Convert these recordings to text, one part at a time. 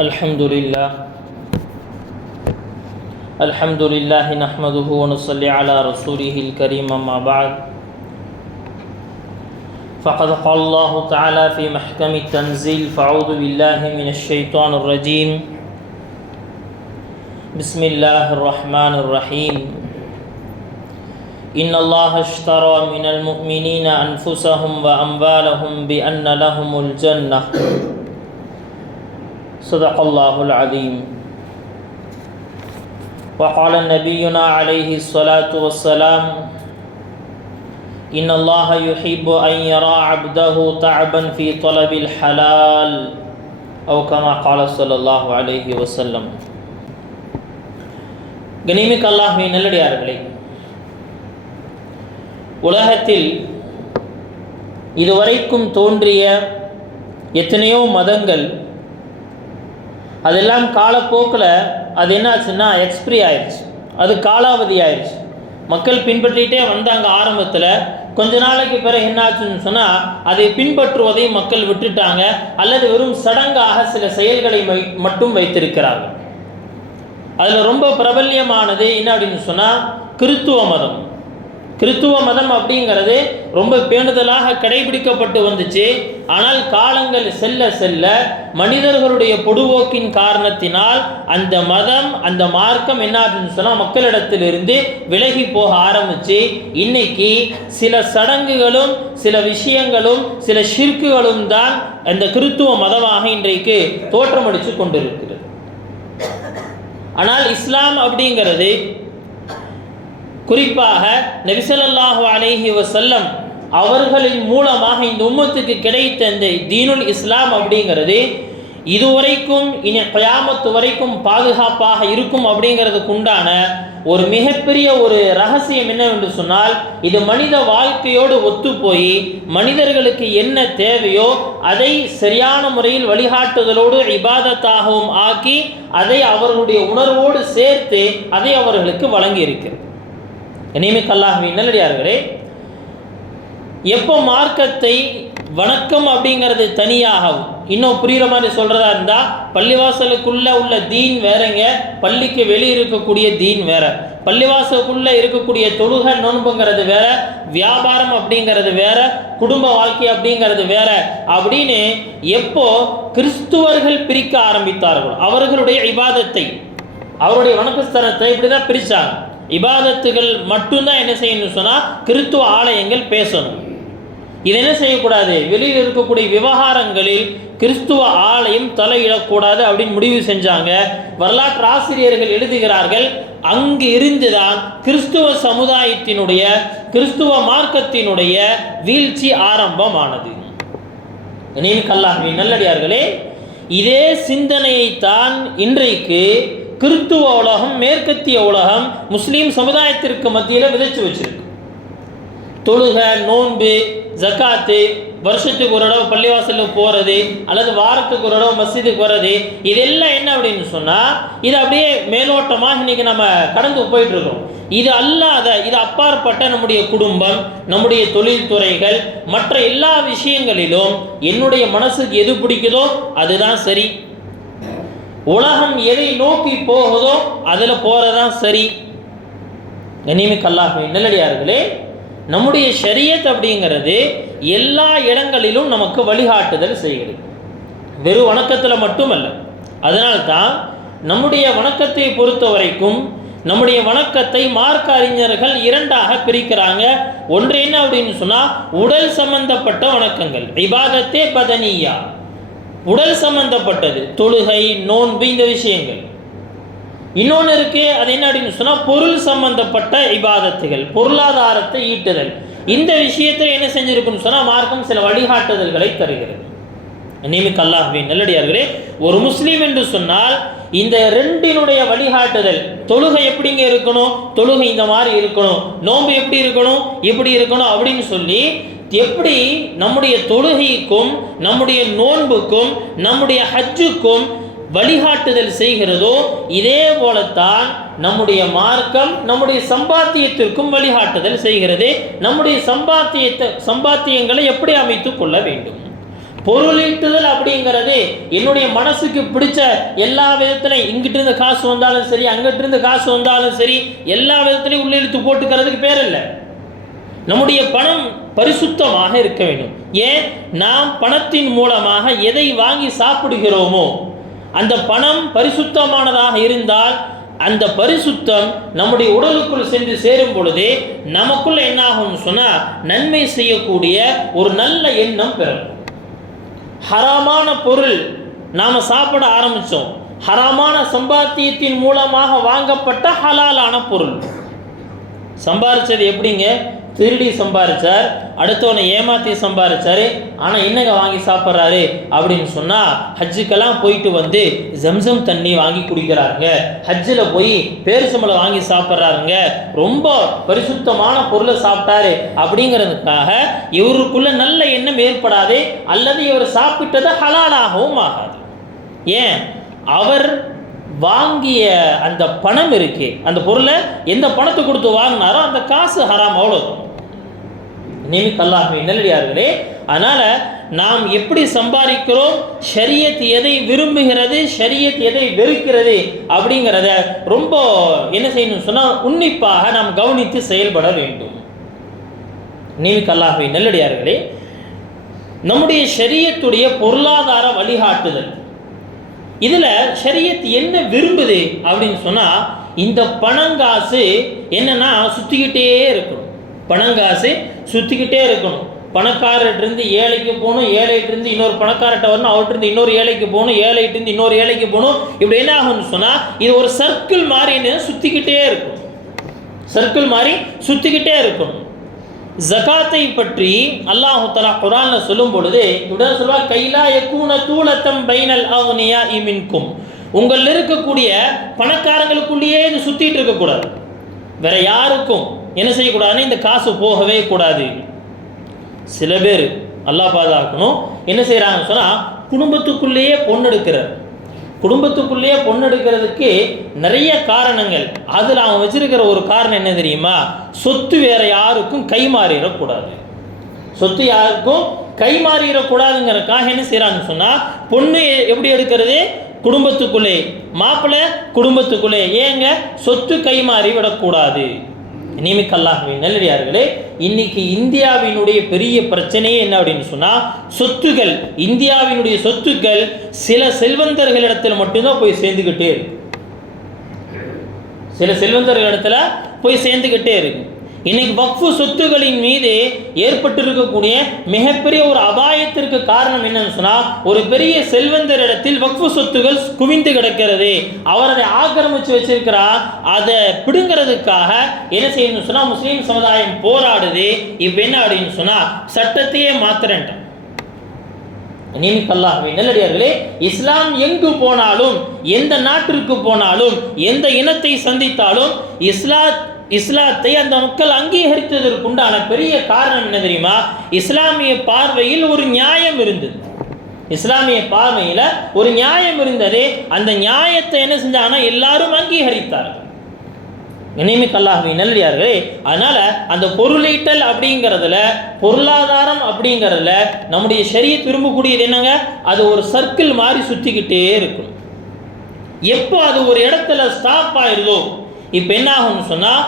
الحمد لله الحمد لله نحمده ونصلي على رسوله الكريم أما بعد. فقد قال الله تعالى في محكم التنزيل فأعوذ بالله من الشيطان الرجيم. بسم الله الرحمن الرحيم. إن الله اشترى من المؤمنين أنفسهم وأموالهم بأن لهم الجنة. صدق الله العظيم وقال نبينا عليه الصلاة والسلام إن الله يحب أن يرى عبده تعبا في طلب الحلال أو كما قال صلى الله عليه وسلم கனிமிக் அல்லாஹுவின் நல்லடியார்களே உலகத்தில் இதுவரைக்கும் தோன்றிய எத்தனையோ மதங்கள் அதெல்லாம் காலப்போக்கில் அது என்னாச்சுன்னா எக்ஸ்பிரி ஆயிடுச்சு அது காலாவதி ஆயிடுச்சு மக்கள் பின்பற்றிகிட்டே வந்தாங்க ஆரம்பத்தில். கொஞ்ச நாளைக்கு பிறகு என்னாச்சுன்னு சொன்னால் அதை பின்பற்றுவதை மக்கள் விட்டுட்டாங்க. அல்லது வெறும் சடங்காக சில செயல்களை மட்டும் வைத்திருக்கிறார்கள். அதில் ரொம்ப பிரபல்யமானது என்ன அப்படின்னு சொன்னால் கிறித்துவ மதம். கிறித்துவ மதம் அப்படிங்கிறது ரொம்ப பேணுதலாக கடைபிடிக்கப்பட்டு வந்துச்சு. ஆனால் காலங்கள் செல்ல செல்ல மனிதர்களுடைய பொடுவோக்கின் காரணத்தினால் அந்த மதம் அந்த மார்க்கம் என்ன ஆகுதுன்னு சொன்னால் மக்களிடத்திலிருந்து விலகி போக ஆரம்பிச்சு. இன்னைக்கு சில சடங்குகளும் சில விஷயங்களும் சில ஷிர்க்குகளும் தான் அந்த கிறித்துவ மதமாக இன்றைக்கு தோற்றமடித்து கொண்டிருக்கிறது. ஆனால் இஸ்லாம் அப்படிங்கிறது குறிப்பாக நபிசல்லாஹு அலேஹி வசல்லம் அவர்களின் மூலமாக இந்த உம்மத்துக்கு கிடைத்த இந்த தீனுல் இஸ்லாம் அப்படிங்கிறது இதுவரைக்கும் இனி கயாமத்து வரைக்கும் பாதுகாப்பாக இருக்கும் அப்படிங்கிறதுக்கு உண்டான ஒரு மிகப்பெரிய ஒரு ரகசியம் என்னவென்று சொன்னால் இது மனித வாழ்க்கையோடு ஒத்துப்போய் மனிதர்களுக்கு என்ன தேவையோ அதை சரியான முறையில் வழிகாட்டுதலோடு இபாதத்தாகவும் ஆக்கி அதை அவர்களுடைய உணர்வோடு சேர்த்து அதை அவர்களுக்கு வழங்கி இனிமே இனிமிக் நல்லடியார்களே எப்போ மார்க்கத்தை வணக்கம் அப்படிங்கிறது தனியாகவும் இன்னும் புரிகிற மாதிரி சொல்கிறதா இருந்தால் பள்ளிவாசலுக்குள்ளே உள்ள தீன் வேறங்க பள்ளிக்கு வெளியே இருக்கக்கூடிய தீன் வேற. பள்ளிவாசலுக்குள்ளே இருக்கக்கூடிய தொழுக நோன்புங்கிறது வேற வியாபாரம் அப்படிங்கிறது வேற குடும்ப வாழ்க்கை அப்படிங்கிறது வேற அப்படின்னு எப்போ கிறிஸ்துவர்கள் பிரிக்க ஆரம்பித்தார்கள் அவர்களுடைய விவாதத்தை அவருடைய வணக்கஸ்தலத்தை இப்படி தான் பிரித்தாங்க இபாதத்துகள் மட்டும்தான் என்ன செய்யணும்னு சொன்னால் கிறித்துவ ஆலயங்கள் பேசணும். இது என்ன செய்யக்கூடாது? வெளியில் இருக்கக்கூடிய விவகாரங்களில் கிறிஸ்துவ ஆலயம் தலையிடக்கூடாது அப்படின்னு முடிவு செஞ்சாங்க. வரலாற்று ஆசிரியர்கள் எழுதுகிறார்கள் அங்கு இருந்துதான் கிறிஸ்துவ சமுதாயத்தினுடைய கிறிஸ்துவ மார்க்கத்தினுடைய வீழ்ச்சி ஆரம்பமானது. இனியும் கல்லாஹ்வின் நல்லடியார்களே இதே சிந்தனையைத்தான் இன்றைக்கு கிறித்துவ உலகம் மேற்கத்திய உலகம் முஸ்லீம் சமுதாயத்திற்கு மத்தியில் விதைச்சு வச்சிருக்கு. தொழுக நோன்பு ஜக்காத்து வருஷத்துக்கு ஒரு தடவை பள்ளிவாசலுக்கு போகிறது அல்லது வாரத்துக்கு ஒரு தடவை மஸ்ஜிதுக்கு வர்றது இதெல்லாம் என்ன அப்படின்னு சொன்னால் இது அப்படியே மேலோட்டமாக இன்னைக்கு நம்ம கடந்து போயிட்டு இருக்கோம். இது அல்லாத இது அப்பாற்பட்ட நம்முடைய குடும்பம் நம்முடைய தொழில்துறைகள் மற்ற எல்லா விஷயங்களிலும் என்னுடைய மனசுக்கு எது பிடிக்குதோ அதுதான் சரி. உலகம் எதை நோக்கி போகுதோ அதில் போகிறதான் சரி. கனிமிக் அல்லாஹ்வின் நல்லடியார்களே நம்முடைய ஷரியத் அப்படிங்கிறது எல்லா இடங்களிலும் நமக்கு வழிகாட்டுதல் செய்கிறது. வெறும் வணக்கத்தில் மட்டுமல்ல அதனால்தான் நம்முடைய வணக்கத்தை பொறுத்த வரைக்கும் நம்முடைய வணக்கத்தை மார்க்க அறிஞர்கள் இரண்டாக பிரிக்கிறாங்க. ஒன்று என்ன அப்படின்னு சொன்னால் உடல் சம்பந்தப்பட்ட வணக்கங்கள் இபாதத்தே பதனியா. உடல் சம்பந்தப்பட்டது தொழுகை நோன்பு இந்த விஷயங்கள். இன்னொன்று இருக்கு அது என்ன அப்படின்னு சொன்னால் பொருள் சம்பந்தப்பட்ட இபாதத்துகள் பொருளாதாரத்தை ஈட்டுதல். இந்த விஷயத்தில் என்ன செஞ்சிருக்குன்னு சொன்னால் மார்க்கம் சில வழிகாட்டுதல்களை தருகிறது. நியமிக் அல்லாஹ்வின் நல்லடியார்களே ஒரு முஸ்லீம் என்று சொன்னால் இந்த ரெண்டினுடைய வழிகாட்டுதல் தொழுகை எப்படிங்க இருக்கணும்? தொழுகை இந்த மாதிரி இருக்கணும். நோன்பு எப்படி இருக்கணும்? எப்படி இருக்கணும் அப்படின்னு சொல்லி எப்படி நம்முடைய தொழுகைக்கும் நம்முடைய நோன்புக்கும் நம்முடைய ஹஜ்ஜுக்கும் வழிகாட்டுதல் செய்கிறதோ இதே போலத்தான் நம்முடைய மார்க்கம் நம்முடைய சம்பாத்தியத்திற்கும் வழிகாட்டுதல் செய்கிறது. நம்முடைய சம்பாத்தியத்தை சம்பாத்தியங்களை எப்படி அமைத்துக் கொள்ள வேண்டும்? பொருளீட்டுதல் அப்படிங்கிறது என்னுடைய மனசுக்கு பிடிச்ச எல்லா விதத்திலையும் இங்கிட்டு இருந்து காசு வந்தாலும் சரி அங்கிட்டு இருந்து காசு வந்தாலும் சரி எல்லா விதத்திலையும் உள்ளிழுத்து போட்டுக்கிறதுக்கு பேர் இல்லை. நம்முடைய பணம் பரிசுத்தமாக இருக்க வேண்டும். ஏன்? நாம் பணத்தின் மூலமாக எதை வாங்கி சாப்பிடுகிறோமோ அந்த பணம் பரிசுத்தமானதாக இருந்தால் அந்த பரிசுத்தம் நம்முடைய உடலுக்குள் சென்று சேரும் பொழுது நமக்குள்ள என்னாகும் சொன்னால் நன்மை செய்யக்கூடிய ஒரு நல்ல எண்ணம் பெறும் ஹராமான பொருள் நாம் சாப்பிட ஆரம்பித்தோம் ஹராமான சம்பாத்தியத்தின் மூலமாக வாங்கப்பட்ட ஹலாலான பொருள். சம்பாரிச்சது எப்படிங்க? திருடி சம்பாரிச்சார் அடுத்தவனை ஏமாத்தி சம்பாரிச்சாரு ஆனால் என்னங்க வாங்கி சாப்பிட்றாரு அப்படின்னு சொன்னால் ஹஜ்ஜுக்கெல்லாம் போயிட்டு வந்து ஜம்சம் தண்ணி வாங்கி குடிக்கிறாருங்க. ஹஜ்ஜில் போய் பேரிசம்பளை வாங்கி சாப்பிட்றாருங்க. ரொம்ப பரிசுத்தமான பொருளை சாப்பிட்டாரு அப்படிங்கிறதுக்காக இவருக்குள்ள நல்ல எண்ணம் ஏற்படாது அல்லது இவர் சாப்பிட்டது ஹலாலாகவும் ஆகாது. ஏன்? அவர் வாங்கிய அந்த பணம் இருக்கு அந்த பொருளை எந்த பணத்தை கொடுத்து வாங்கினாரோ அந்த காசு ஹராம் அவ்வளோதான் நியமித் அல்லாஹுவை நல்லடியார்களே. அதனால் நாம் எப்படி சம்பாதிக்கிறோம்? ஷரியத் எதை விரும்புகிறது? ஷரியத் எதை வெறுக்கிறது? அப்படிங்கிறத ரொம்ப என்ன செய்யணும் சொன்னால் உன்னிப்பாக நாம் கவனித்து செயல்பட வேண்டும். நியமித் அல்லாஹுவை நல்லடியார்களே. நம்முடைய ஷரியத்துடைய பொருளாதார வழிகாட்டுதல். இதில் ஷரியத் என்ன விரும்புது? அப்படின்னு சொன்னால் இந்த பணங்காசு என்னன்னா சுற்றிக்கிட்டே இருக்கணும். பணங்காசு சுற்றிக்கிட்டே இருக்கணும். பணக்காரர்கிட்டருந்து ஏழைக்கு போகணும் ஏழைகிட்டருந்து இன்னொரு பணக்காரர்கிட்ட வரணும் அவர்கிட்ட இன்னொரு ஏழைக்கு போகணும் ஏழைகிட்டருந்து இன்னொரு ஏழைக்கு போகணும். இப்படி என்ன ஆகும்னு சொன்னால் இது ஒரு சர்க்கிள் மாதிரின்னு சுற்றிக்கிட்டே இருக்கும். சர்க்கிள் மாதிரி சுற்றிக்கிட்டே இருக்கணும் ஜகாத்தை பற்றி அல்லாஹு தலா குரான்ல சொல்லும் பொழுது இப்படிதான் சொல்லுவா கைலா எக்கூன தூளத்தம் பைனல் அவனியா இமின்கும் உங்கள் இருக்கக்கூடிய பணக்காரங்களுக்குள்ளேயே இது சுற்றிட்டு இருக்கக்கூடாது. வேற யாருக்கும் என்ன செய்யக்கூடாதுன்னு இந்த காசு போகவே கூடாது. சில பேர் நல்லா பாதுகாக்கணும். என்ன செய்கிறாங்கன்னு சொன்னால் குடும்பத்துக்குள்ளேயே பொண்ணெடுக்கிறார் குடும்பத்துக்குள்ளேயே பொண்ணெடுக்கிறதுக்கு நிறைய காரணங்கள். அதில் அவன் வச்சிருக்கிற ஒரு காரணம் என்ன தெரியுமா? சொத்து வேற யாருக்கும் கைமாறிடக்கூடாது. சொத்து யாருக்கும் கைமாறிடக்கூடாதுங்கிறதுக்காக என்ன செய்கிறான்னு சொன்னால் பொண்ணு எப்படி எடுக்கிறது? குடும்பத்துக்குள்ளே. மாப்பிள்ளை குடும்பத்துக்குள்ளே. ஏங்க? சொத்து கைமாறி விடக்கூடாது. நியமிக்க அல்லாஹ்வின் நல்லடியார்களே இன்னைக்கு இந்தியாவினுடைய பெரிய பிரச்சனையே என்ன அப்படின்னு சொன்னால் சொத்துக்கள். இந்தியாவினுடைய சொத்துக்கள் சில செல்வந்தர்களிடத்தில் மட்டும்தான் போய் சேர்ந்துக்கிட்டே இருக்கு. சில செல்வந்தர்களிடத்தில் போய் சேர்ந்துக்கிட்டே இருக்கு. இன்னைக்கு வக்ஃபு சொத்துகளின் மீது ஏற்பட்டிருக்கக்கூடிய மிகப்பெரிய ஒரு அபாயத்திற்கு காரணம் என்னன்னு சொன்னால் ஒரு பெரிய செல்வந்தரிடத்தில் வக்ஃபு சொத்துகள் குவிந்து கிடக்கிறது. அவர் அதை ஆக்கிரமிச்சு வச்சிருக்கிறார் அதை பிடுங்கிறதுக்காக என்ன செய்யணும்னு சொன்னால் முஸ்லீம் சமுதாயம் போராடுது. இப்போ என்ன அப்படின்னு சொன்னா சட்டத்தையே மாத்திரன்ட்டான் நியமிக்கல்லாகவே நல்லடியார்களே இஸ்லாம் எங்கு போனாலும் எந்த நாட்டிற்கு போனாலும் எந்த இனத்தை சந்தித்தாலும் இஸ்லா இஸ்லாத்தை அந்த மக்கள் அங்கீகரித்ததற்குண்டான பெரிய காரணம் என்ன தெரியுமா? இஸ்லாமிய பார்வையில் ஒரு நியாயம் இருந்தது. இஸ்லாமிய பார்வையில் ஒரு நியாயம் இருந்தது அந்த நியாயத்தை என்ன செஞ்சாங்கன்னா எல்லாரும் அங்கீகரித்தார்கள். இனிமிக் அல்லாஹுவை நல்லடியார்களே அதனால் அந்த பொருளீட்டல் அப்படிங்கிறதுல பொருளாதாரம் அப்படிங்கிறதுல நம்முடைய சரிய திரும்பக்கூடியது என்னங்க? அது ஒரு சர்க்கிள் மாதிரி சுற்றிக்கிட்டே இருக்கும். எப்போ அது ஒரு இடத்துல ஸ்டாப் ஆயிருதோ இப்போ என்ன ஆகும்னு சொன்னால்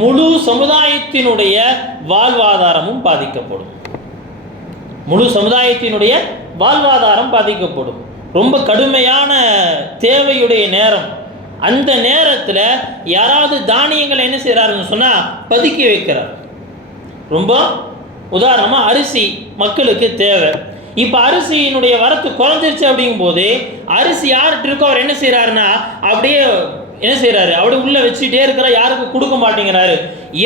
முழு சமுதாயத்தினுடைய வாழ்வாதாரமும் பாதிக்கப்படும். முழு சமுதாயத்தினுடைய வாழ்வாதாரம் பாதிக்கப்படும். ரொம்ப கடுமையான தேவையுடைய நேரம். அந்த நேரத்தில் யாராவது தானியங்களை என்ன செய்கிறாருன்னு சொன்னால் பதுக்கி வைக்கிறார். ரொம்ப உதாரணமாக அரிசி மக்களுக்கு தேவை. இப்போ அரிசியினுடைய வரத்து குறைஞ்சிருச்சு அப்படிங்கும்போது அரிசி யார்கிட்ட இருக்கோ அவர் என்ன செய்கிறாருன்னா அப்படியே என்ன செய்கிறாரு அப்படி உள்ளே வச்சுட்டே இருக்கிற யாருக்கும் கொடுக்க மாட்டேங்கிறாரு.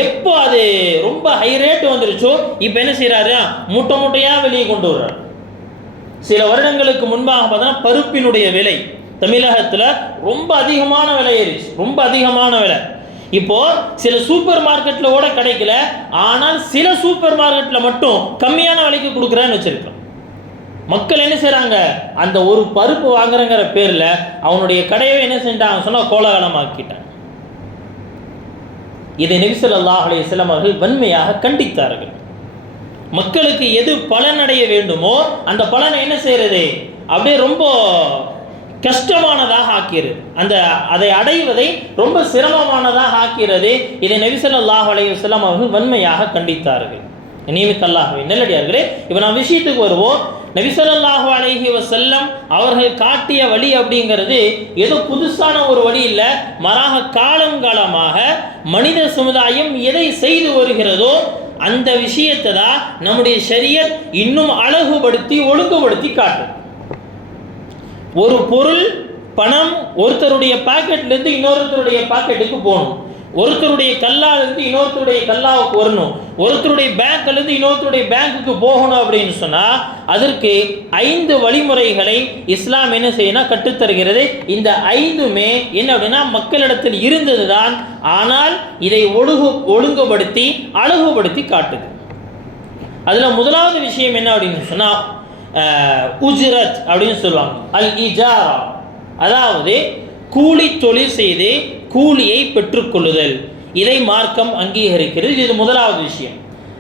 எப்போ அது ரொம்ப ஹை ரேட் வந்துருச்சோ இப்போ என்ன செய்கிறாரு மூட்டை மூட்டையாக வெளியே கொண்டு வர்றாரு. சில வருடங்களுக்கு முன்பாக பார்த்தோன்னா பருப்பினுடைய விலை தமிழகத்தில் ரொம்ப அதிகமான விலை ஏறிச்சு ரொம்ப அதிகமான விலை. இப்போ சில சூப்பர் மார்க்கெட்டில் கூட கிடைக்கல. ஆனால் சில சூப்பர் மார்க்கெட்டில் மட்டும் கம்மியான விலைக்கு கொடுக்குறேன்னு வச்சிருக்கோம். மக்கள் என்ன செய்கிறாங்க அந்த ஒரு பருப்பு வாங்குறங்கிற பேரில் அவனுடைய கடையை என்ன செஞ்சாங்க சொன்னால் கோலாகலமாக்கிட்டாங்க. இதை நபிசல்லாஹ் அலையம் அவர்கள் வன்மையாக கண்டித்தார்கள். மக்களுக்கு எது பலனடைய வேண்டுமோ அந்த பலனை என்ன செய்யறது? அப்படியே ரொம்ப கஷ்டமானதாக ஆக்கிறது. அந்த அதை அடைவதை ரொம்ப சிரமமானதாக ஆக்கிறது. இதை நபிசல்லாஹ் அலையுசல்லாம் அவர்கள் வன்மையாக கண்டித்தார்கள். நியமித்தல்லாகவே நெல்லடியார்களே இப்போ நான் விஷயத்துக்கு வருவோம். நபிசல்லாஹு அலைஹி வசல்லம் அவர்கள் காட்டிய வழி அப்படிங்கிறது ஏதோ புதுசான ஒரு வழி இல்லை. மாறாக காலங்காலமாக மனித சமுதாயம் எதை செய்து வருகிறதோ அந்த விஷயத்தை தான் நம்முடைய சரியத் இன்னும் அழகுபடுத்தி ஒழுங்குபடுத்தி காட்டும் ஒரு பொருள் பணம் ஒருத்தருடைய பாக்கெட்லேருந்து இன்னொருத்தருடைய பாக்கெட்டுக்கு போகணும். ஒருத்தருடைய கல்லாலேருந்து இன்னொருத்தருடைய கல்லாவுக்கு வரணும். ஒருத்தருடைய பேங்க்லேருந்து இன்னொருத்தருடைய பேங்க்குக்கு போகணும் அப்படின்னு சொன்னால் அதற்கு ஐந்து வழிமுறைகளை இஸ்லாம் என்ன செய்யணும் கற்றுத்தருகிறது. இந்த ஐந்துமே என்ன அப்படின்னா மக்களிடத்தில் இருந்தது தான் ஆனால் இதை ஒழுகு ஒழுங்குபடுத்தி அழகுபடுத்தி காட்டுது. அதில் முதலாவது விஷயம் என்ன அப்படின்னு சொன்னால் உஜ்ரத் அப்படின்னு சொல்லுவாங்க. அல் இஜாரா அதாவது கூலி தொழில் செய்து கூலியை பெற்றுக்கொள்ளுதல். இதை மார்க்கம் அங்கீகரிக்கிறது. இது முதலாவது விஷயம்.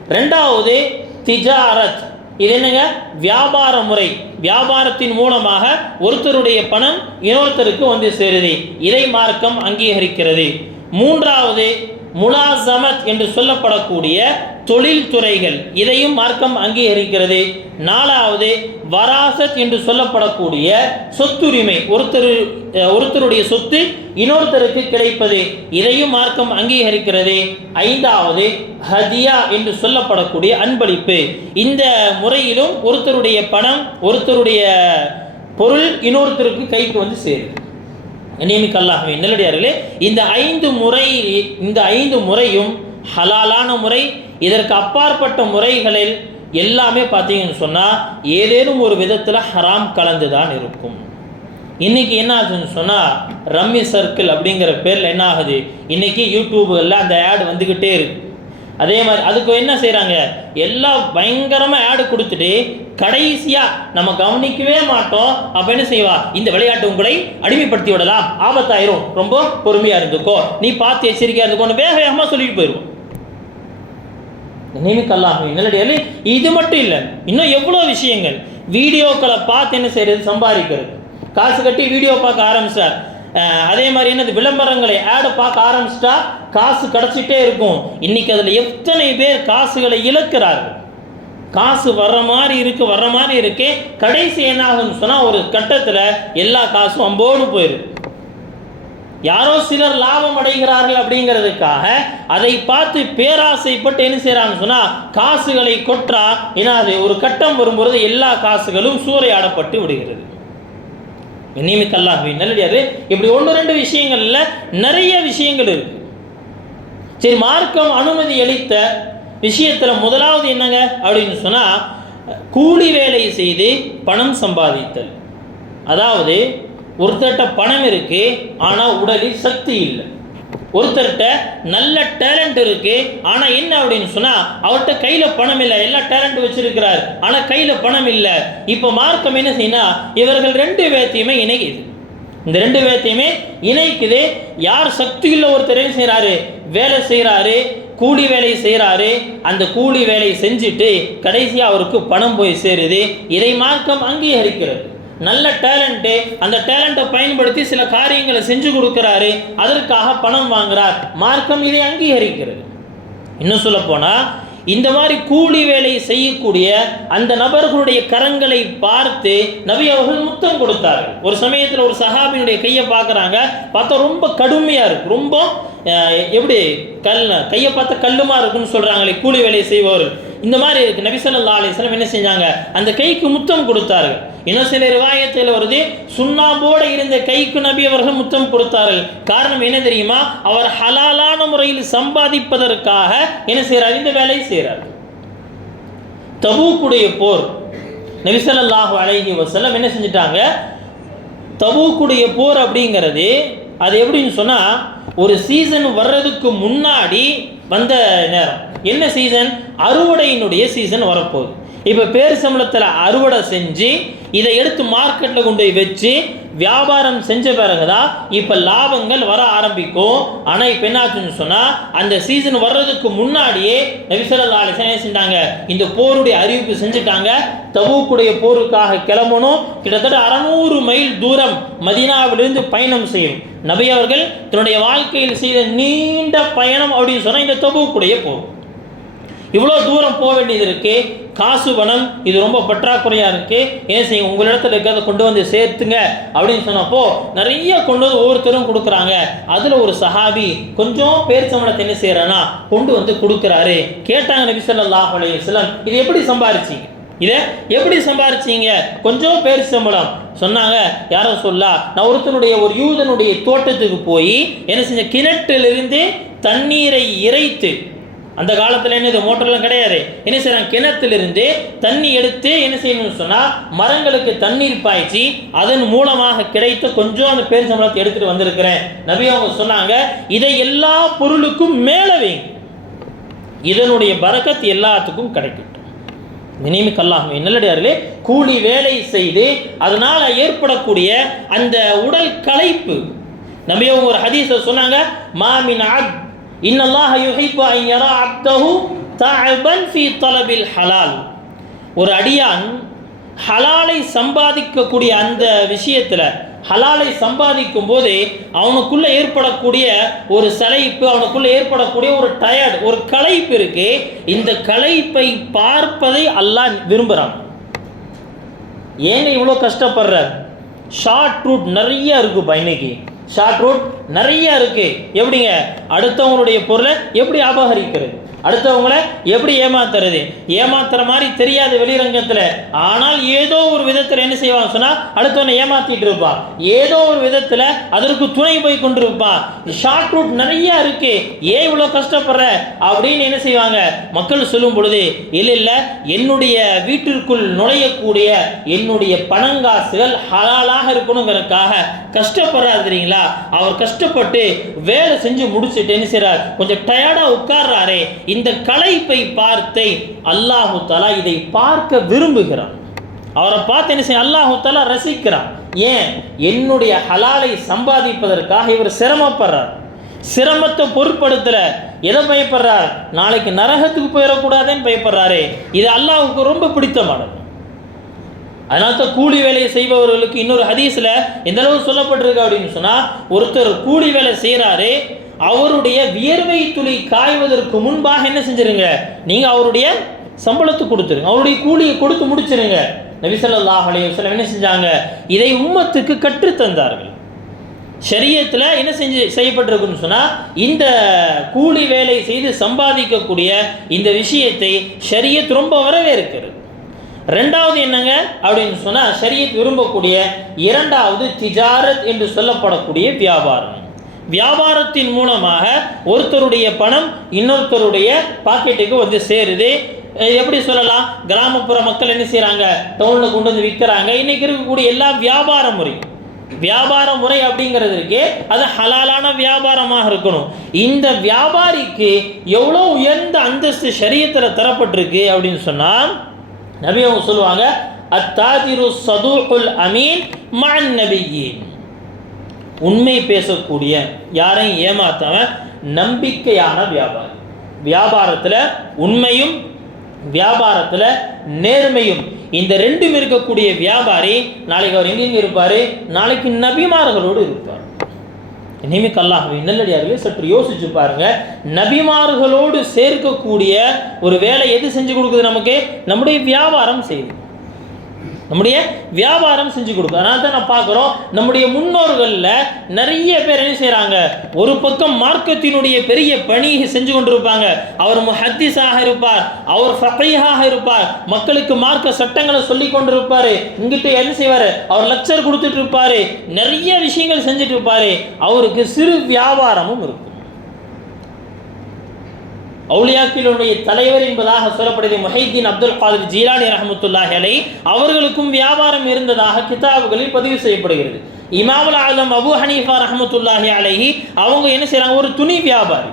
ரெண்டாவது திஜாரத். இது என்னங்க? வியாபார முறை. வியாபாரத்தின் மூலமாக ஒருத்தருடைய பணம் இன்னொருத்தருக்கு வந்து சேருது. இதை மார்க்கம் அங்கீகரிக்கிறது. மூன்றாவது முலாசமத் என்று சொல்லப்படக்கூடிய தொழில்துறைகள் இதையும் மார்க்கம் அங்கீகரிக்கிறது. நாலாவது வராசத் என்று சொல்லப்படக்கூடிய சொத்துரிமை. ஒருத்தர் ஒருத்தருடைய சொத்து இன்னொருத்தருக்கு கிடைப்பது. இதையும் மார்க்கம் அங்கீகரிக்கிறது. ஐந்தாவது ஹதியா என்று சொல்லப்படக்கூடிய அன்பளிப்பு. இந்த முறையிலும் ஒருத்தருடைய பணம் ஒருத்தருடைய பொருள் இன்னொருத்தருக்கு கைக்கு வந்து சேரும். நியமிக்க அல்லாஹ்வே. நல்லடியார்களே இந்த ஐந்து முறை இந்த ஐந்து முறையும் ஹலாலான முறை இதற்கு அப்பாற்பட்ட முறைகளில் எல்லாமே பார்த்தீங்கன்னு சொன்னால் ஏதேனும் ஒரு விதத்தில் ஹராம் கலந்து தான் இருக்கும். இன்றைக்கி என்ன ஆகுதுன்னு சொன்னால் ரம்மி சர்க்கிள் அப்படிங்கிற பேரில் என்ன ஆகுது? இன்றைக்கி யூடியூப்களில் அந்த ஆட் வந்துக்கிட்டே இருக்கு. அதே மாதிரி அதுக்கு என்ன செய்கிறாங்க எல்லாம் பயங்கரமாக ஆடு கொடுத்துட்டு கடைசியாக நம்ம கவனிக்கவே மாட்டோம். அப்போ என்ன செய்வா? இந்த விளையாட்டு உங்களை அடிமைப்படுத்தி விடலாம். ஆபத்தாயிரும். ரொம்ப பொறுமையாக இருந்துக்கோ. நீ பார்த்து எச்சரிக்கையாக இருந்துக்கோன்னு வேக வேகமாக சொல்லிட்டு போயிடுவோம் நினைவுக்கல்லாம் நல்லடியாலே இது மட்டும் இல்லை. இன்னும் எவ்வளோ விஷயங்கள். வீடியோக்களை பார்த்து என்ன செய்யறது சம்பாதிக்கிறது. காசு கட்டி வீடியோ பார்க்க ஆரம்பிச்சார். அதே மாதிரி என்னது விளம்பரங்களை ஆடை பார்க்க ஆரம்பிச்சிட்டா காசு கிடச்சிட்டே இருக்கும். இன்னைக்கு அதில் எத்தனை பேர் காசுகளை இழக்கிறார்கள்? காசு வர்ற மாதிரி இருக்கு வர்ற மாதிரி இருக்கு கடைசி என்ன ஆகும்னு சொன்னால் ஒரு கட்டத்தில் எல்லா காசும் அம்போடு போயிடும் யாரோ சிலர் லாபம் அடைகிறார்கள் அப்படிங்கிறதுக்காக அதை பார்த்து பேராசைப்பட்டு என்ன செய்கிறான்னு சொன்னால் காசுகளை கொற்றா அது ஒரு கட்டம் வரும்பொழுது எல்லா காசுகளும் சூறையாடப்பட்டு விடுகிறது. நியமிக்க அல்லாஹ்வே நல்லடியாரு. இப்படி ஒன்று ரெண்டு விஷயங்களில் நிறைய விஷயங்கள் இருக்கு. சரி மார்க்கம் அனுமதி அளித்த விஷயத்தில் முதலாவது என்னங்க? அப்படின்னு சொன்னால் கூலி வேலை செய்து பணம் சம்பாதித்தல். அதாவது ஒருத்தர்கிட்ட பணம் இருக்கு ஆனால் உடலில் சக்தி இல்லை. ஒருத்தர்கிட்ட நல்ல டேலண்ட் இருக்கு. ஆனால் என்ன அப்படின்னு சொன்னால் அவர்கிட்ட கையில் பணம் இல்லை. எல்லா டேலண்ட் வச்சிருக்கிறார். ஆனால் கையில் பணம் இல்லை. இப்போ மார்க்கம் என்ன செய்யணும் இவர்கள் ரெண்டு பேர்த்தையுமே இணைக்குது. இந்த ரெண்டு பேர்த்தையுமே இணைக்குது. யார் சக்தியுள்ள ஒருத்தர் என்ன செய்கிறாரு வேலை செய்கிறாரு கூலி வேலை செய்கிறாரு அந்த கூலி வேலையை செஞ்சுட்டு கடைசியாக அவருக்கு பணம் போய் சேருது. இதை மார்க்கம் அங்கீகரிக்கிறது. நல்ல டேலண்ட்டு அந்த டேலண்ட்டை பயன்படுத்தி சில காரியங்களை செஞ்சு கொடுக்குறாரு அதற்காக பணம் வாங்குறார். மார்க்கம் இதை அங்கீகரிக்கிறது. இன்னும் சொல்ல போனால் இந்த மாதிரி கூலி வேலையை செய்யக்கூடிய அந்த நபர்களுடைய கரங்களை பார்த்து நபி அவர்கள் முத்தம் கொடுத்தார்கள். ஒரு சமயத்தில் ஒரு சஹாபினுடைய கையை பார்க்குறாங்க பார்த்தா ரொம்ப கடுமையாக இருக்கு. ரொம்ப எப்படி கல் கையை பார்த்தா கல்லுமா இருக்குன்னு சொல்கிறாங்களே கூலி வேலையை செய்பவர்கள். இந்த மாதிரி இருக்கு. நபி ஸல்லல்லாஹு என்ன செஞ்சாங்க? அந்த கைக்கு முத்தம் கொடுத்தார்கள். இன்னும் சில ரிவாயத்தில் வருது. சுண்ணாம்போடு இருந்த கைக்கு நபி அவர்கள் முத்தம் கொடுத்தார்கள். காரணம் என்ன தெரியுமா? அவர் ஹலாலான முறையில் சம்பாதிப்பதற்காக என்ன செய்கிறார்? இந்த வேலையை செய்கிறார். தபூக்குடைய போர். நபி ஸல்லல்லாஹு அலைஹி என்ன செஞ்சிட்டாங்க? தபூக்குடைய போர் அப்படிங்கிறது அது எப்படின்னு சொன்னால் ஒரு சீசன் வர்றதுக்கு முன்னாடி வந்த நேரம். என்ன சீசன் அறுவடையினுடைய சீசன் வரப்போகுது. இப்போ பேர் சம்பளத்தில் அறுவடை செஞ்சு இதை எடுத்து மார்க்கெட்டில் கொண்டு போய் வச்சு வியாபாரம் செஞ்ச பிறகுதான் இப்போ லாபங்கள் வர ஆரம்பிக்கும். ஆனால் இப்போ என்னாச்சுன்னு சொன்னால் அந்த சீசன் வர்றதுக்கு முன்னாடியே நபிசல்லா அலிசன் என்ன செஞ்சாங்க இந்த போருடைய அறிவிப்பு செஞ்சுட்டாங்க. தபூக்குடைய போருக்காக கிளம்பணும். கிட்டத்தட்ட அறநூறு மைல் தூரம் மதினாவிலிருந்து பயணம் செய்யும். நபி அவர்கள் தன்னுடைய வாழ்க்கையில் செய்த நீண்ட பயணம் அப்படின்னு சொன்னால் இந்த தபூக்குடைய போர். இவ்வளோ தூரம் போக வேண்டியது இருக்குது காசு பணம் இது ரொம்ப பற்றாக்குறையாக இருக்குது ஏன் செய்யும் உங்களிடத்துல இருக்கிறத கொண்டு வந்து சேர்த்துங்க அப்படின்னு சொன்னப்போ நிறைய கொண்டு வந்து ஒவ்வொருத்தரும் கொடுக்குறாங்க. அதில் ஒரு சஹாபி கொஞ்சம் பேரிச்சம்பளத்தை என்ன செய்கிறேன்னா கொண்டு வந்து கொடுக்குறாரு. கேட்டாங்க நபி ஸல்லல்லாஹு அலைஹி இது எப்படி சம்பாரிச்சிங்க? இதை எப்படி சம்பாரிச்சீங்க? கொஞ்சம் பேர் சம்பளம். சொன்னாங்க யாரும் சொல்லா நான் ஒருத்தனுடைய ஒரு யூதனுடைய தோட்டத்துக்கு போய் என்ன செஞ்ச கிணற்றிலிருந்து தண்ணீரை இறைத்து அந்த காலத்தில் என்ன இது மோட்டர்லாம் கிடையாது. என்ன செய்றாங்க? கிணத்திலிருந்து தண்ணி எடுத்து என்ன செய்யணும்னு சொன்னால் மரங்களுக்கு தண்ணீர் பாய்ச்சி அதன் மூலமாக கிடைத்த கொஞ்சம் அந்த பேர் சம்பளத்தை எடுத்துகிட்டு வந்திருக்கிறேன். நபி அவங்க சொன்னாங்க இதை எல்லா பொருளுக்கும் மேலே வைங்க இதனுடைய பறக்கத் எல்லாத்துக்கும் கிடைக்கும். நினைமிக்கு அல்லாஹுமே நல்லடியார்களே கூலி வேலை செய்து அதனால் ஏற்படக்கூடிய அந்த உடல் களைப்பு. நபி ஒரு ஹதீஸை சொன்னாங்க மாமின் இன்னல்லாஹ யுஹிப்பு அன் யரா அப்தஹு தஅபன் ஃபி தலபில் ஹலால். ஒரு அடியான் ஹலாலை சம்பாதிக்கக்கூடிய அந்த விஷயத்தில் ஹலாலை சம்பாதிக்கும் போது அவனுக்குள்ளே ஏற்படக்கூடிய ஒரு சளைப்பு அவனுக்குள்ள ஏற்படக்கூடிய ஒரு டயர்டு ஒரு களைப்பு இருக்கு இந்த களைப்பை பார்ப்பதை அல்லாஹ் விரும்புகிறான் ஏங்க இவ்வளோ கஷ்டப்படுற? ஷார்ட் ரூட் நிறைய இருக்குது பயணிக்கு ஷார்ட் ரூட் நிறைய இருக்குது எப்படிங்க? அடுத்தவங்களுடைய பொருளை எப்படி அபகரிக்கிறது? அடுத்தவங்கள எப்படி ஏமாத்துறது? ஏமாத்துற மாதிரி தெரியாது வெளிரங்கத்தில். ஆனால் ஏதோ ஒரு விதத்தில் என்ன செய்வான் சொன்னால் அடுத்தவனை ஏமாத்திட்டு இருப்பான் ஏதோ ஒரு விதத்தில் அதற்கு துணை போய் கொண்டு இருப்பான் ஷார்ட் ரூட் நிறைய இருக்கு. ஏன் இவ்வளோ கஷ்டப்படுற? அப்படின்னு என்ன செய்வாங்க? மக்கள் சொல்லும் பொழுது இல்லை இல்லை என்னுடைய வீட்டிற்குள் நுழையக்கூடிய என்னுடைய பணங்காசுகள் ஹலாலாக இருக்கணுங்கிறதுக்காக கஷ்டப்படுறாரு தெரியுங்களா அவர் கஷ்டப்பட்டு வேலை செஞ்சு முடிச்சுட்டு என்ன செய்றார்? கொஞ்சம் டயர்டாக உட்கார்றாரே. இந்த களைப்பை பார்த்தே அல்லாஹு தலா இதை பார்க்க விரும்புகிறான். அவரை பார்த்து என்ன செய்ய அல்லாஹு தலா ரசிக்கிறான். ஏன்? என்னுடைய ஹலாலை சம்பாதிப்பதற்காக இவர் சிரமப்படுறார். சிரமத்தை பொருட்படுத்தல. எதை பயப்படுறார்? நாளைக்கு நரகத்துக்கு போயிடக்கூடாதுன்னு பயப்படுறாரு. இது அல்லாஹுக்கு ரொம்ப பிடித்தமானது. அதனால தான் கூலி வேலையை செய்பவர்களுக்கு இன்னொரு ஹதீஸில் எந்த அளவு சொல்லப்பட்டிருக்கு? அப்படின்னு சொன்னால் ஒருத்தர் கூலி வேலை செய்கிறாரு அவருடைய வியர்வை துளி காய்வதற்கு முன்பாக என்ன செஞ்சிருங்க? நீங்கள் அவருடைய சம்பளத்தை கொடுத்துருங்க. அவருடைய கூலியை கொடுத்து முடிச்சிருங்க. நபிசல்லாஹ் ஸல்லல்லாஹு அலைஹி என்ன செஞ்சாங்க? இதை உம்மத்துக்கு கற்றுத் தந்தார்கள். ஷரியத்தில் என்ன செஞ்சு செய்யப்பட்டிருக்குன்னு சொன்னால் இந்த கூலி வேலை செய்து சம்பாதிக்கக்கூடிய இந்த விஷயத்தை ஷரியத் ரொம்ப வரவேற்கிறது. ரெண்டாவது என்னங்க? அப்படின்னு சொன்னால் ஷரியத் விரும்பக்கூடிய இரண்டாவது திஜாரத் என்று சொல்லப்படக்கூடிய வியாபாரம். வியாபாரத்தின் மூலமாக ஒருத்தருடைய பணம் இன்னொருத்தருடைய பாக்கெட்டுக்கு வந்து சேருது. எப்படி சொல்லலாம்? கிராமப்புற மக்கள் என்ன செய்கிறாங்க டவுனில் கொண்டு வந்து விற்கிறாங்க. இன்றைக்கி இருக்கக்கூடிய எல்லா வியாபார முறை. வியாபார முறை அப்படிங்கிறது இருக்கு. அது ஹலாலான வியாபாரமாக இருக்கணும். இந்த வியாபாரிக்கு எவ்வளோ உயர்ந்த அந்தஸ்து சரியத்தில் தரப்பட்டிருக்கு அப்படின்னு சொன்னால் நபி அவங்க சொல்லுவாங்க அத்தாதிரு சதூகுல் அமீன் மன் நபியின். உண்மை பேசக்கூடிய யாரையும் ஏமாத்தாம நம்பிக்கையான வியாபாரி. வியாபாரத்தில் உண்மையும் வியாபாரத்தில் நேர்மையும். இந்த ரெண்டும் இருக்கக்கூடிய வியாபாரி நாளைக்கு அவர் எங்கெங்க இருப்பார்? நாளைக்கு நபிமார்களோடு இருப்பார். இனிமேல் கல்லாகவே நல்லடியார்களே சற்று யோசிச்சு பாருங்க. நபிமார்களோடு சேர்க்கக்கூடிய ஒரு வேலை எது செஞ்சு கொடுக்குது நமக்கு? நம்முடைய வியாபாரம் செய்யுது நம்முடைய வியாபாரம் செஞ்சு கொடுக்கும். அதனால தான் நான் பார்க்குறோம் நம்முடைய முன்னோர்களில் நிறைய பேர் என்ன செய்கிறாங்க ஒரு பக்கம் மார்க்கத்தினுடைய பெரிய பணியை செஞ்சு கொண்டிருப்பாங்க. அவர் முஹத்திஸாக இருப்பார் அவர் ஃபகையாக இருப்பார் மக்களுக்கு மார்க்க சட்டங்களை சொல்லி கொண்டிருப்பார். இங்கிட்ட என்ன செய்வார்? அவர் லெக்சர் கொடுத்துட்டு இருப்பார். நிறைய விஷயங்கள் செஞ்சுட்டு இருப்பார். அவருக்கு சிறு வியாபாரமும் இருக்கும். அவுலியாக்களுடைய தலைவர் என்பதாக சொல்லப்படுது முஹைதீன் அப்துல் காதிர் ஜீலானி ரஹமத்துல்லாஹி அலை அவர்களுக்கும் வியாபாரம் இருந்ததாக கிதாபுகளில் பதிவு செய்யப்படுகிறது. இமாமுல் ஆலம் அபு ஹனீஃபா ரஹமத்துல்லாஹி அலைஹி அவங்க என்ன செய்கிறாங்க ஒரு துணி வியாபாரி.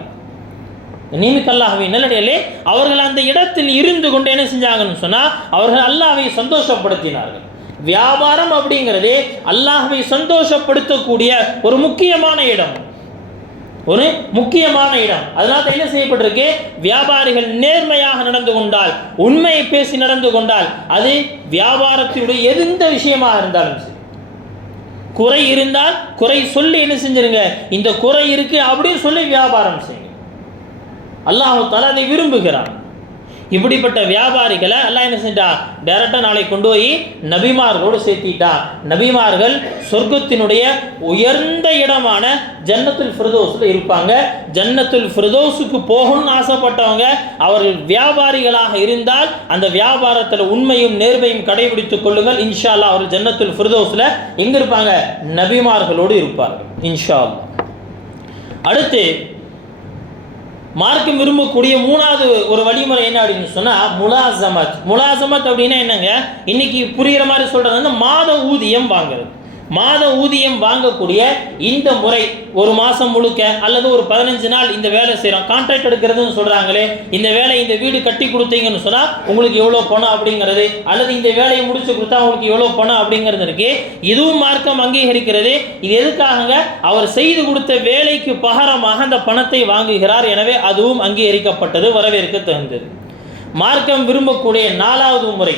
நீமிக்கல்லாகவே நல்லடியாலே அவர்கள் அந்த இடத்தில் இருந்து கொண்டு என்ன செஞ்சாங்கன்னு சொன்னால் அவர்கள் அல்லாஹை சந்தோஷப்படுத்தினார்கள். வியாபாரம் அப்படிங்கிறது அல்லாஹை சந்தோஷப்படுத்தக்கூடிய ஒரு முக்கியமான இடம். ஒரு முக்கியமான இடம். அதனால என்ன செய்யப்பட்டிருக்கு? வியாபாரிகள் நேர்மையாக நடந்து கொண்டால் உண்மையை பேசி நடந்து கொண்டால் அது வியாபாரத்தினுடைய எந்த விஷயமாக இருந்தாலும் சரி. குறை இருந்தால் குறை சொல்லி என்ன செஞ்சிருங்க? இந்த குறை இருக்கு அப்படின்னு சொல்லி வியாபாரம் செய்யுங்க. அல்லாஹு தாலா அதை விரும்புகிறான். இப்படிப்பட்ட வியாபாரிகளை எல்லாம் என்ன செஞ்சிட்டா? டேரெக்டாக நாளை கொண்டு போய் நபிமார்களோடு சேர்த்திட்டா. நபிமார்கள் சொர்க்கத்தினுடைய உயர்ந்த இடமான ஜன்னத்துல் ஃபிரதோஸில் இருப்பாங்க. ஜன்னத்துல் ஃபிரதோஸுக்கு போகணும்னு ஆசைப்பட்டவங்க அவர்கள் வியாபாரிகளாக இருந்தால் அந்த வியாபாரத்தில் உண்மையும் நேர்மையும் கடைபிடித்துக் கொள்ளுங்கள். இன்ஷா அல்லாஹ் அவர் ஜன்னத்துல் ஃபிரதோஸில் எங்கே இருப்பாங்க? நபிமார்களோடு இருப்பார்கள். இன்ஷா அடுத்து மார்க்கம் விரும்பக்கூடிய மூணாவது ஒரு வழிமுறை என்ன அப்படின்னு சொன்னால் முலாசமத். முலாசமத் அப்படின்னா என்னங்க? இன்னைக்கு புரிகிற மாதிரி சொல்கிறது வந்து மாத ஊதியம் வாங்குறது. மாத ஊதியம் வாங்கக்கூடிய இந்த முறை ஒரு மாதம் முழுக்க அல்லது ஒரு பதினஞ்சு நாள் இந்த வேலை செய்கிறோம் கான்ட்ராக்ட் எடுக்கிறதுன்னு சொல்கிறாங்களே இந்த வேலை இந்த வீடு கட்டி கொடுத்தீங்கன்னு சொன்னால் உங்களுக்கு எவ்வளோ பணம் அப்படிங்கிறது அல்லது இந்த வேலையை முடிச்சு கொடுத்தா உங்களுக்கு எவ்வளோ பணம் அப்படிங்கிறது இருக்கு. இதுவும் மார்க்கம் அங்கீகரிக்கிறது. இது எதுக்காகங்க? அவர் செய்து கொடுத்த வேலைக்கு பகரமாக அந்த பணத்தை வாங்குகிறார். எனவே அதுவும் அங்கீகரிக்கப்பட்டது வரவேற்க தகுந்தது மார்க்கம் விரும்பக்கூடிய நாலாவது முறை.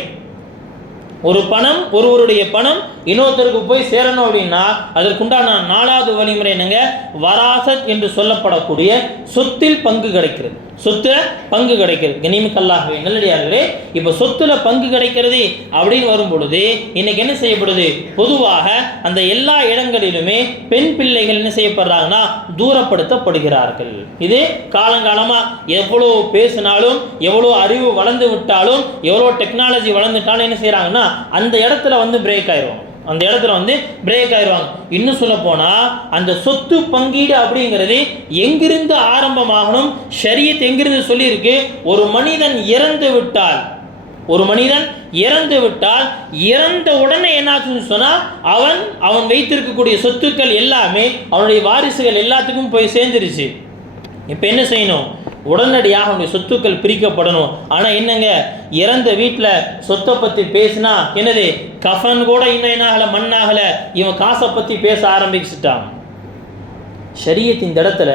ஒரு பணம் ஒருவருடைய பணம் இன்னொருத்தருக்கு போய் சேரணும் அப்படின்னா அதற்குண்டான நாலாவது வழிமுறை என்னங்க? வராசத் என்று சொல்லப்படக்கூடிய சொத்தில் பங்கு கிடைக்கிறது. சொத்துல பங்கு கிடைக்கிறது கனிமிக்கல்லாகவே நல்லடியார்களே இப்போ சொத்துல பங்கு கிடைக்கிறது அப்படின்னு வரும் பொழுது இன்னைக்கு என்ன செய்யப்படுது? பொதுவாக அந்த எல்லா இடங்களிலுமே பெண் பிள்ளைகள் என்ன செய்யப்படுறாங்கன்னா தூரப்படுத்தப்படுகிறார்கள். இது காலங்காலமா எவ்வளோ பேசினாலும் எவ்வளோ அறிவு வளர்ந்து விட்டாலும் எவ்வளோ டெக்னாலஜி வளர்ந்துட்டாலும் என்ன செய்கிறாங்கன்னா அந்த இடத்துல வந்து பிரேக் ஆயிரும். அந்த இடத்துல வந்து பிரேக் ஆயிடுவாங்க இன்னும் சொல்ல போனால் அந்த சொத்து பங்கீடு அப்படிங்கிறது எங்கிருந்து ஆரம்பமாகணும்? ஷரியத் எங்கிருந்து சொல்லியிருக்கு? ஒரு மனிதன் இறந்து விட்டால். ஒரு மனிதன் இறந்து விட்டால் இறந்த உடனே என்னாச்சுன்னு சொன்னால் அவன் அவன் வைத்திருக்கக்கூடிய சொத்துக்கள் எல்லாமே அவனுடைய வாரிசுகள் எல்லாத்துக்கும் போய் சேர்ந்துருச்சு. இப்போ என்ன செய்யணும்? உடனடியாக அவனுடைய சொத்துக்கள் பிரிக்கப்படணும். ஆனால் என்னங்க? இறந்த வீட்டில் சொத்தை பற்றி பேசினா என்னது? கஃன் கூட இன்னும் என்ன ஆகலை மண்ணாகலை இவன் காசை பற்றி பேச ஆரம்பிச்சுட்டான். ஷரியத் இந்த இடத்துல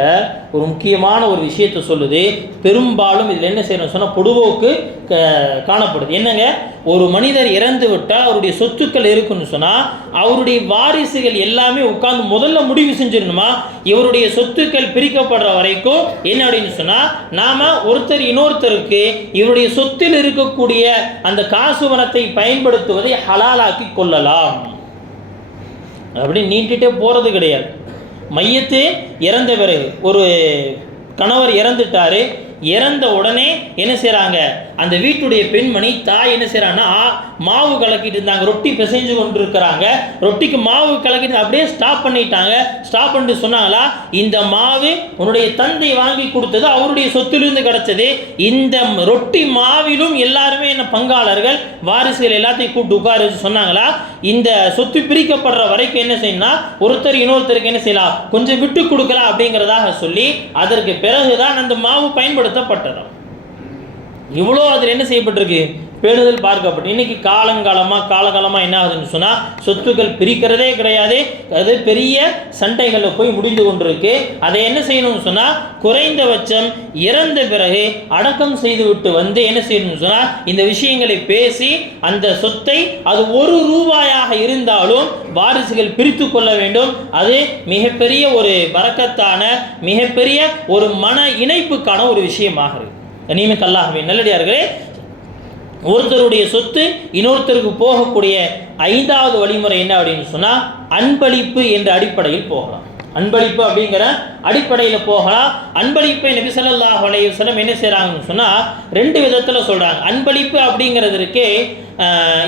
ஒரு முக்கியமான ஒரு விஷயத்தை சொல்லுது. பெரும்பாலும் இதில் என்ன செய்யணும் சொன்னால் பொடுவோக்கு க- காணப்படுது. என்னங்க? ஒரு மனிதர் இறந்து விட்டால் அவருடைய சொத்துக்கள் இருக்குன்னு சொன்னால் அவருடைய வாரிசுகள் எல்லாமே உட்கார்ந்து முதல்ல முடிவு செஞ்சிடணுமா? இவருடைய சொத்துக்கள் பிரிக்கப்படுற வரைக்கும் என்ன அப்படின்னு சொன்னால் நாம் ஒருத்தர் இன்னொருத்தருக்கு இவருடைய சொத்தில் இருக்கக்கூடிய அந்த காசு வனத்தை பயன்படுத்துவதை ஹலாலாக்கி கொள்ளலாம். அப்படி நீட்டிட்டே போகிறது கிடையாது. மையத்து இறந்த பிறகு ஒரு கணவர் இறந்துட்டாரு. இறந்த உடனே என்ன செய்கிறாங்க அந்த வீட்டுடைய பெண்மணி தாய் என்ன செய்கிறாங்கன்னா மாவு கலக்கிட்டு இருந்தாங்க. ரொட்டி பிசைஞ்சு கொண்டு இருக்கிறாங்க ரொட்டிக்கு மாவு கலக்கிட்டு அப்படியே ஸ்டாப் பண்ணிட்டாங்க. ஸ்டாப் பண்ணிட்டு சொன்னாங்களா இந்த மாவு உன்னுடைய தந்தை வாங்கி கொடுத்தது அவருடைய சொத்திலிருந்து கிடைச்சது. இந்த ரொட்டி மாவிலும் எல்லாருமே என்ன பங்காளர்கள் வாரிசுகள் எல்லாத்தையும் கூப்பிட்டு உட்கார வச்சு சொன்னாங்களா இந்த சொத்து பிரிக்கப்படுற வரைக்கும் என்ன செய்யணும்னா ஒருத்தர் இன்னொருத்தருக்கு என்ன செய்யலாம் கொஞ்சம் விட்டு கொடுக்கலாம் அப்படிங்கிறதாக சொல்லி அதற்கு பிறகுதான் அந்த மாவு பயன்படுத்த பயன்படுத்தப்பட்டதாம் இவ்வளோ அதில் என்ன செய்யப்பட்டிருக்கு? பேணுதல் பார்க்கப்பட்டு இன்னைக்கு காலங்காலமாக காலகாலமாக என்ன ஆகுதுன்னு சொன்னால் சொத்துக்கள் பிரிக்கிறதே கிடையாது. அது பெரிய சண்டைகளில் போய் முடிந்து கொண்டிருக்கு. அதை என்ன செய்யணும்னு சொன்னால் குறைந்தபட்சம் இறந்த பிறகு அடக்கம் செய்துவிட்டு வந்து என்ன செய்யணும்னு சொன்னால் இந்த விஷயங்களை பேசி அந்த சொத்தை அது ஒரு ரூபாயாக இருந்தாலும் வாரிசுகள் பிரித்து கொள்ள வேண்டும். அது மிகப்பெரிய ஒரு பறக்கத்தான மிகப்பெரிய ஒரு மன இணைப்புக்கான ஒரு விஷயமாக இருக்கு. கனிமத் அல்லாஹ்வே நல்லடியார்களே ஒருத்தருடைய சொத்து இன்னொருத்தருக்கு போகக்கூடிய ஐந்தாவது வழிமுறை என்ன அப்படின்னு சொன்னால் அன்பளிப்பு என்ற அடிப்படையில் போகலாம். அன்பளிப்பு அப்படிங்கிற அடிப்படையில் போகலாம். அன்பளிப்பை நபி சொல்லாஹ் அலைஹி என்ன செய்கிறாங்கன்னு சொன்னால் ரெண்டு விதத்தில் சொல்கிறாங்க அன்பளிப்பு அப்படிங்கிறதுக்கு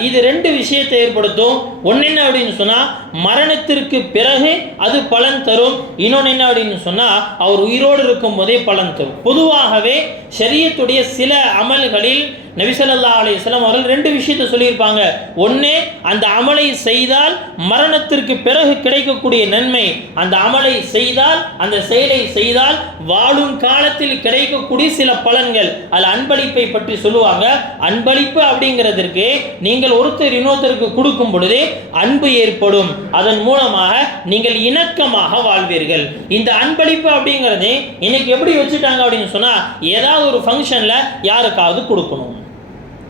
இது ரெண்டு விஷயத்தை ஏற்படுத்தும். ஒன்று என்ன அப்படின்னு சொன்னால் மரணத்திற்கு பிறகு அது பலன் தரும். இன்னொன்று என்ன அப்படின்னு சொன்னால் அவர் உயிரோடு இருக்கும் போதே பலன் தரும். பொதுவாகவே சரியத்துடைய சில அமல்களில் நபிசல்லா அலையம் அவர்கள் ரெண்டு விஷயத்தை சொல்லியிருப்பாங்க. ஒன்று அந்த அமலை செய்தால் மரணத்திற்கு பிறகு கிடைக்கக்கூடிய நன்மை. அந்த அமலை செய்தால் அந்த செயலை செய்தால் வாழும் காலத்தில் கிடைக்கக்கூடிய சில பலன்கள். அதில் அன்பளிப்பை பற்றி சொல்லுவாங்க. அன்பளிப்பு அப்படிங்கிறதற்கு நீங்கள் ஒருத்தர் இன்னொருத்தருக்கு கொடுக்கும் பொழுது அன்பு ஏற்படும். அதன் மூலமாக நீங்கள் இணக்கமாக வாழ்வீர்கள். இந்த அன்பளிப்பு அப்படிங்கிறது இன்னைக்கு எப்படி வச்சுட்டாங்க அப்படின்னு சொன்னால் ஏதாவது ஒரு ஃபங்க்ஷனில் யாருக்காவது கொடுக்கணும்.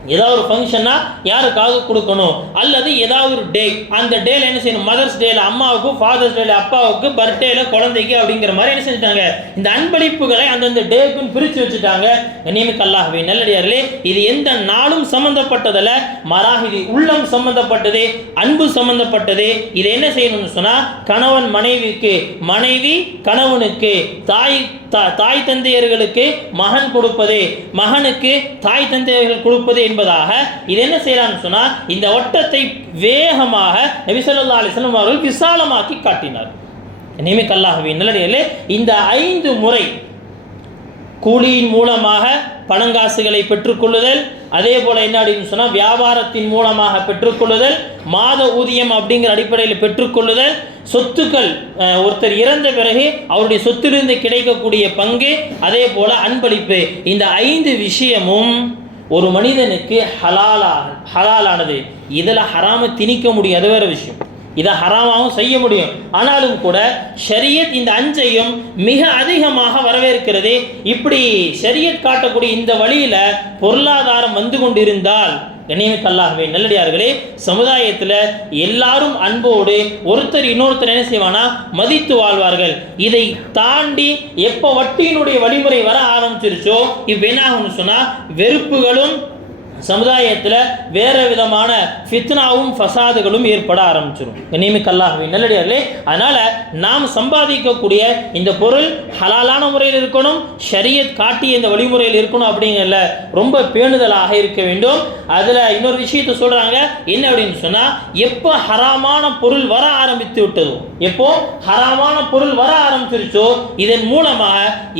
ஏதாவது ஒரு ஃபங்க்ஷன்னா யாருக்காவது கொடுக்கணும். அல்லது ஏதாவது ஒரு டே அந்த டேல என்ன செய்யணும்? மதர்ஸ் டேல அம்மாவுக்கு ஃபாதர்ஸ் டேல அப்பாவுக்கு பர்த்டேல குழந்தைக்கு அப்படிங்கிற மாதிரி என்ன செஞ்சுட்டாங்க? இந்த அன்பளிப்புகளை அந்தந்த டேக்குன்னு பிரித்து வச்சுட்டாங்க. கண்ணியமிக்க அல்லாஹ்வே நல்லடியார்களே இது எந்த நாளும் சம்பந்தப்பட்டதில் மராகிதி உள்ளம் சம்பந்தப்பட்டது அன்பு சம்பந்தப்பட்டது. இதை என்ன செய்யணும்னு சொன்னால் கணவன் மனைவிக்கு மனைவி கணவனுக்கு தாய் தா- தாய் தந்தையர்களுக்கு மகன் கொடுப்பது மகனுக்கு தாய் தந்தையர்கள் கொடுப்பது என்பதாக இது என்ன செய்கிறான்னு சொன்னால் இந்த ஒட்டத்தை வேகமாக நபிசல்லா அலிஸ்லம் அவர்கள் விசாலமாக்கி காட்டினார் நியமிக்க அல்லாஹ்வின் இந்த ஐந்து முறை கூலியின் மூலமாக பணங்காசுகளை பெற்றுக்கொள்ளுதல் அதே போல் என்ன அப்படின்னு சொன்னால் வியாபாரத்தின் மூலமாக பெற்றுக்கொள்ளுதல் மாத ஊதியம் அப்படிங்கிற அடிப்படையில் பெற்றுக்கொள்ளுதல் சொத்துக்கள் ஒருத்தர் இறந்த பிறகு அவருடைய சொத்திலிருந்து கிடைக்கக்கூடிய பங்கு அதே போல் அன்பளிப்பு. இந்த ஐந்து விஷயமும் ஒரு மனிதனுக்கு ஹலாலா ஹலாலானது. இதில் ஹராம திணிக்க முடியாத வேற விஷயம். இதை ஹராமாவும் செய்ய முடியும். ஆனாலும் கூட ஷரியத் இந்த அஞ்சையும் மிக அதிகமாக வரவேற்கிறது. இப்படி ஷரியத் காட்டக்கூடிய இந்த வழியில் பொருளாதாரம் வந்து கொண்டிருந்தால் கண்ணியமிக்கல்லாகவே நல்லடியார்களே சமுதாயத்தில் எல்லாரும் அன்போடு ஒருத்தர் இன்னொருத்தர் என்ன செய்வானா? மதித்து வாழ்வார்கள். இதை தாண்டி எப்போ வட்டியினுடைய வழிமுறை வர ஆரம்பிச்சிருச்சோ இவ்வென்னாகும்னு சொன்னால் வெறுப்புகளும் சமுதாயத்தில் வேறு விதமான ஃபித்னாவும் ஃபசாதுகளும் ஏற்பட ஆரம்பிச்சிடும் கண்ணியமிக்க நல்லடியார்களே அதனால் நாம் சம்பாதிக்கக்கூடிய இந்த பொருள் ஹலாலான முறையில் இருக்கணும் ஷரியத் காட்டிய இந்த வழிமுறையில் இருக்கணும் அப்படிங்கிறல ரொம்ப பேணுதலாக இருக்க வேண்டும். அதில் இன்னொரு விஷயத்தை சொல்கிறாங்க என்ன அப்படின்னு சொன்னால் எப்போ ஹராமான பொருள் வர ஆரம்பித்து விட்டதோ எப்போ ஹராமான பொருள் வர ஆரம்பிச்சிருச்சோ இதன் மூலமாக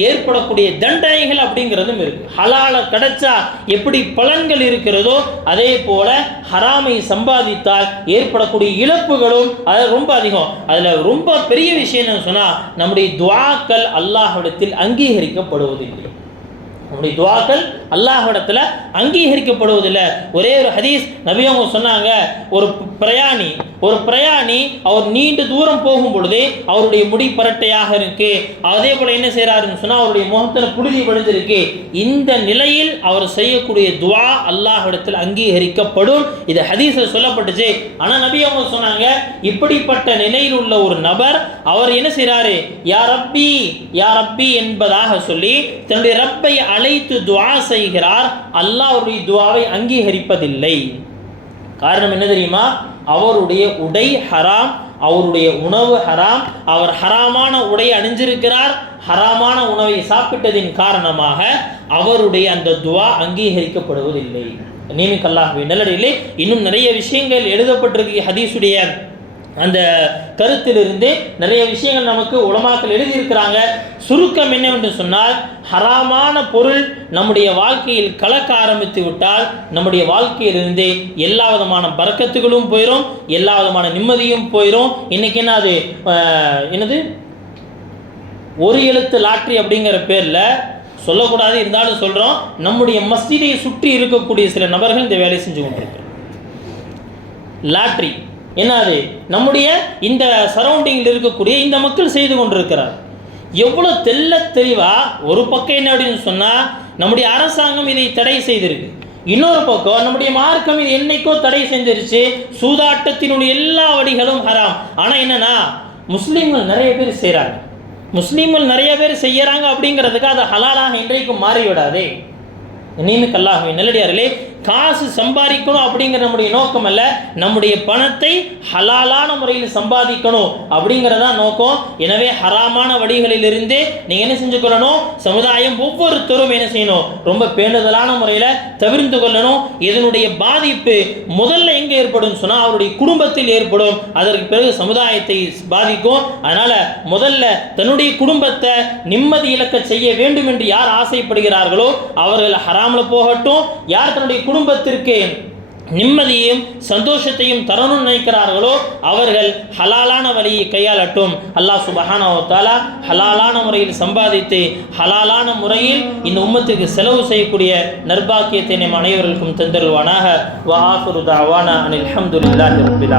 ஏற்படக்கூடிய தண்டனைகள் அப்படிங்கிறதும் இருக்கு. ஹலால கிடைச்சா எப்படி பலன்கள் இருக்கிறதோ அதே போல ஹராமை சம்பாதித்தால் ஏற்படக்கூடிய இழப்புகளும் அது ரொம்ப அதிகம். அதுல ரொம்ப பெரிய விஷயம் என்னன்னு சொன்னா நம்முடைய துவாக்கள் அல்லாஹிடத்தில் அங்கீகரிக்கப்படுவதில்லை. நம்முடைய துவாக்கள் அல்லாஹ்விடத்தில் அங்கீகரிக்கப்படுவதில்லை. ஒரே ஒரு ஹதீஸ் நபி அவங்க சொன்னாங்க ஒரு பிரயாணி ஒரு பிரயாணி அவர் நீண்ட தூரம் போகும் பொழுது அவருடைய முடி பரட்டையாக இருக்கு. அதே போல என்ன செய்கிறாருன்னு சொன்னால் அவருடைய முகத்தில் புழுதி படிஞ்சிருக்கு இந்த நிலையில் அவர் செய்யக்கூடிய துவா அல்லாஹிடத்தில் அங்கீகரிக்கப்படும். இது ஹதீஸில் சொல்லப்பட்டுச்சு. ஆனால் நபி அவங்க சொன்னாங்க இப்படிப்பட்ட நிலையில் உள்ள ஒரு நபர் அவர் என்ன செய்கிறாரு யா ரப்பி யா ரப்பி என்பதாக சொல்லி தன்னுடைய ரப்பை அழைத்து துவா செய்கிறார். அல்லாஹ் அவருடைய துவாவை அங்கீகரிப்பதில்லை. காரணம் என்ன தெரியுமா? அவருடைய உடை ஹராம் அவருடைய உணவு ஹராம். அவர் ஹராமான உடை அணிஞ்சிருக்கிறார். ஹராமான உணவை சாப்பிட்டதின் காரணமாக அவருடைய அந்த துவா அங்கீகரிக்கப்படுவதில்லை. நீமிக்கல்லாகவே நல்லடில்லை இன்னும் நிறைய விஷயங்கள் எழுதப்பட்டிருக்கு. ஹதீஸுடைய அந்த கருத்திலிருந்து நிறைய விஷயங்கள் நமக்கு உலமாக்கள் எழுதியிருக்கிறாங்க. சுருக்கம் என்னவென்று சொன்னால் ஹராமான பொருள் நம்முடைய வாழ்க்கையில் கலக்க ஆரம்பித்து விட்டால் நம்முடைய வாழ்க்கையிலிருந்து எல்லா விதமான பறக்கத்துகளும் போயிடும் எல்லா விதமான நிம்மதியும் போயிடும் இன்னைக்கு என்ன அது? என்னது? ஒரு எழுத்து லாட்ரி அப்படிங்கிற பேரில் சொல்லக்கூடாது இருந்தாலும் சொல்கிறோம் நம்முடைய மஸ்ஜிதை சுற்றி இருக்கக்கூடிய சில நபர்கள் இந்த வேலையை செஞ்சு கொண்டிருக்கிறோம் லாட்ரி. என்ன அது நம்முடைய இந்த சரௌண்டிங்கில் இருக்கக்கூடிய இந்த மக்கள் செய்து கொண்டிருக்கிறார். எவ்வளோ தெல்ல தெளிவாக ஒரு பக்கம் என்ன அப்படின்னு சொன்னால் நம்முடைய அரசாங்கம் இதை தடை செய்திருக்கு. இன்னொரு பக்கம் நம்முடைய மார்க்கம் இது என்னைக்கோ தடை செஞ்சிருச்சு. சூதாட்டத்தினுடைய எல்லா வழிகளும் ஹராம். ஆனால் என்னன்னா முஸ்லீம்கள் நிறைய பேர் செய்கிறாங்க முஸ்லீம்கள் நிறைய பேர் செய்கிறாங்க அப்படிங்கிறதுக்கு அது ஹலாலாக இன்றைக்கும் மாறிவிடாதே. நீனுக்கு அல்லாஹுவின் நல்லடியார்களே காசு சம்பாதிக்கணும் அப்படிங்கிற நம்முடைய நோக்கம் அல்ல. நம்முடைய பணத்தை ஹலாலான முறையில் சம்பாதிக்கணும் அப்படிங்கிறதா நோக்கம். எனவே ஹராமான வழிகளிலிருந்து நீங்கள் என்ன செஞ்சுக்கொள்ளணும் சமுதாயம் ஒவ்வொருத்தரும் என்ன செய்யணும்? ரொம்ப பேணுதலான முறையில் தவிர்த்து கொள்ளணும். இதனுடைய பாதிப்பு முதல்ல எங்கே ஏற்படும் சொன்னால் அவருடைய குடும்பத்தில் ஏற்படும். அதற்கு பிறகு சமுதாயத்தை பாதிக்கும். அதனால் முதல்ல தன்னுடைய குடும்பத்தை நிம்மதி இழக்க செய்ய வேண்டும் என்று யார் ஆசைப்படுகிறார்களோ அவர்கள் ஹராமில் போகட்டும். யார் தன்னுடைய குடும்பத்திற்கு நிம்மதியையும் சந்தோஷத்தையும் தரணும்னு நினைக்கிறார்களோ அவர்கள் ஹலாலான வழியை கையாளட்டும். அல்லாஹ் சுபஹானாவத்தாலா ஹலாலான முறையில் சம்பாதித்து ஹலாலான முறையில் இந்த உம்மத்துக்கு செலவு செய்யக்கூடிய நர்பாக்கியத்தை நம் அனைவருக்கும் தந்தருவானாக வ அனில் ஹம்துலில்லாஹி ரப்பில்